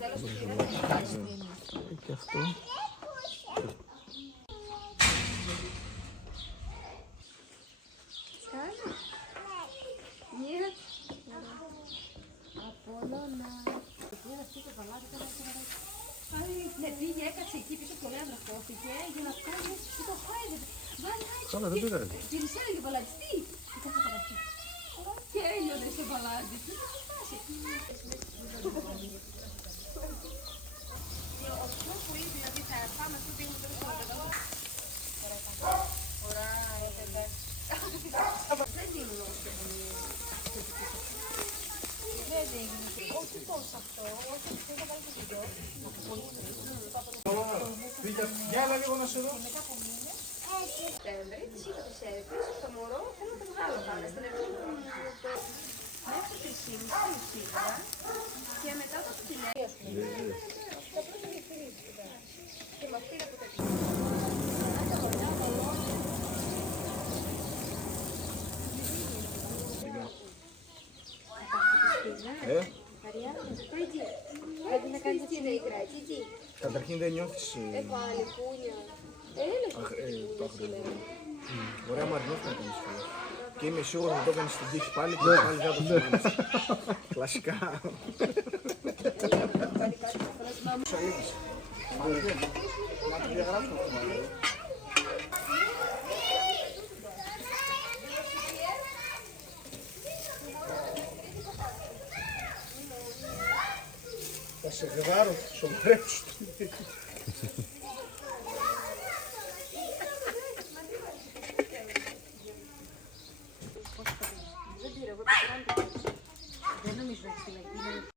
Και αυτό. Καλά, δεν πειράζει. Και έλειωνε στο παλάτι. Δηλαδή θα πάμε στο δίνουμε το ρεκόρδο. Δεν δίνουν όσο πολύ. Δεν δίνουν. Όχι πώς αυτό, όχι αυτό θα βάλει το βιντεό. Για έλα λίγο να σε δω. Σεπτέμβρη, της είχα τις έρευνες, το μωρό θέλω να το βγάλω πάλι. Στην αρχή το μέχρι τις 3,5 σίγουρα και μετά το σκυλάει. Τα πρώτα διαχειρίστηκα. Και με αυτή που τα Καταρχήν δεν νιώθεις... πάλι κούνια. Το αγρίνιο. Ωραία μου αρνιώθει να κάνεις φίλο. Και είμαι σίγουρος να το έκανες στην τύχη πάλι και πάλι δεν το θυμάμαι. Κλασικά. Να το διαγράψουμε αυτό. Θα σε γδάρω, θα σοβαρέψω. Δεν νομίζω ότι